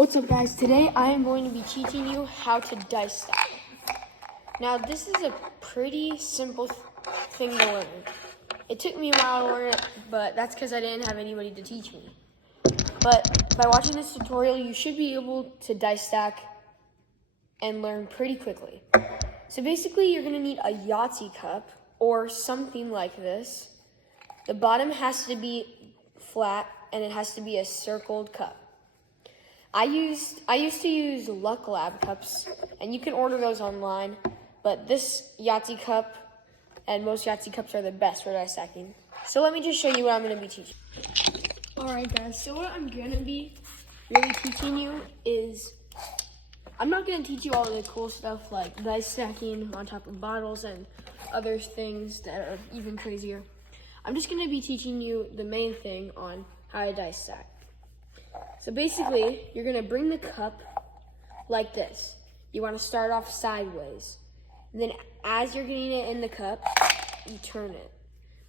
What's up, guys? Today I am going to be teaching you how to dice stack. Now this is a pretty simple thing to learn. It took me a while to learn it, but that's because I didn't have anybody to teach me. But by watching this tutorial, you should be able to dice stack and learn pretty quickly. So basically, you're going to need a Yahtzee cup or something like this. The bottom has to be flat and it has to be a circled cup. I used to use Luck Lab cups, and you can order those online, but this Yahtzee cup and most Yahtzee cups are the best for dice stacking. So let me just show you what I'm going to be teaching. Alright guys, so what I'm going to be really teaching you is, I'm not going to teach you all the cool stuff like dice stacking on top of bottles and other things that are even crazier. I'm just going to be teaching you the main thing on how to dice stack. So basically, you're going to bring the cup like this. You want to start off sideways. And then as you're getting it in the cup, you turn it.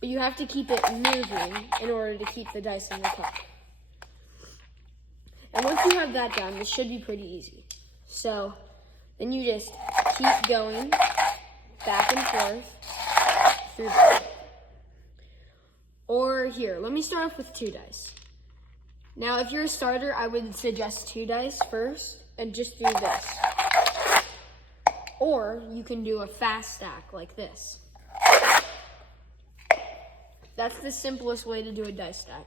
But you have to keep it moving in order to keep the dice in the cup. And once you have that down, this should be pretty easy. So then you just keep going back and forth through that. Or here, let me start off with 2 dice. Now, if you're a starter, I would suggest 2 dice first and just do this. Or you can do a fast stack like this. That's the simplest way to do a dice stack.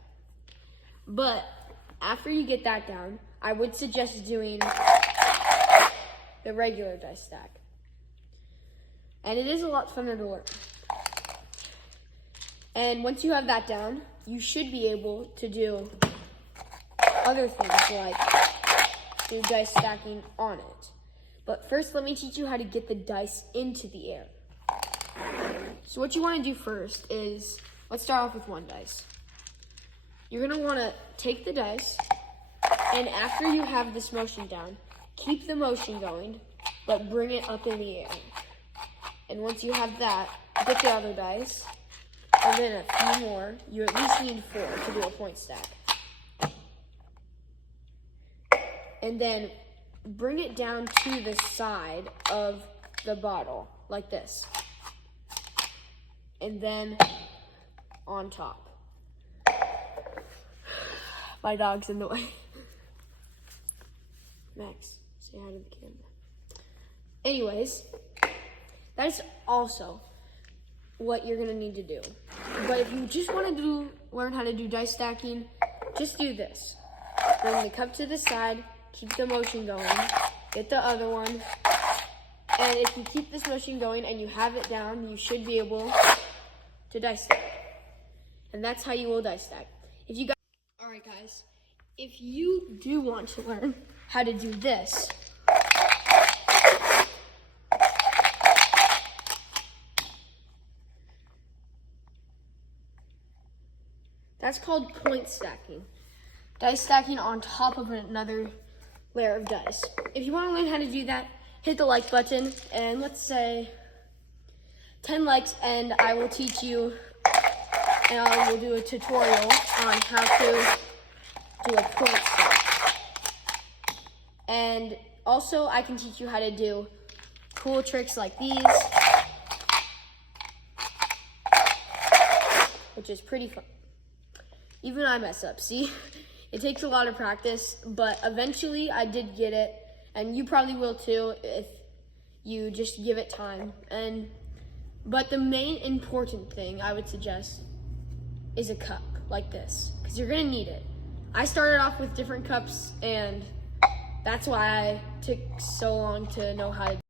But after you get that down, I would suggest doing the regular dice stack. And it is a lot funner to learn. And once you have that down, you should be able to do other things like do dice stacking on it. But first, let me teach you how to get the dice into the air. So what you want to do first is, let's start off with 1 dice. You're going to want to take the dice, and after you have this motion down, keep the motion going, but bring it up in the air. And once you have that, get the other dice, and then a few more. You at least need 4 to do a point stack. And then bring it down to the side of the bottle, like this. And then on top. My dog's in the way. Max, say hi to the camera. Anyways, that's also what you're gonna need to do. But if you just want to learn how to do dice stacking, just do this. Bring the cup to the side, keep the motion going, get the other one, and if you keep this motion going and you have it down, you should be able to dice stack. And that's how you will dice stack. Alright guys, if you do want to learn how to do this, that's called point stacking. Dice stacking on top of another layer of dice. If you want to learn how to do that, hit the like button, and let's say 10 likes, and I will teach you, and I will do a tutorial on how to do a point stack. And also, I can teach you how to do cool tricks like these, which is pretty fun. Even I mess up, see? It takes a lot of practice, but eventually I did get it, and you probably will too if you just give it time. But the main important thing I would suggest is a cup like this, because you're gonna need it. I started off with different cups, and that's why I took so long to know how to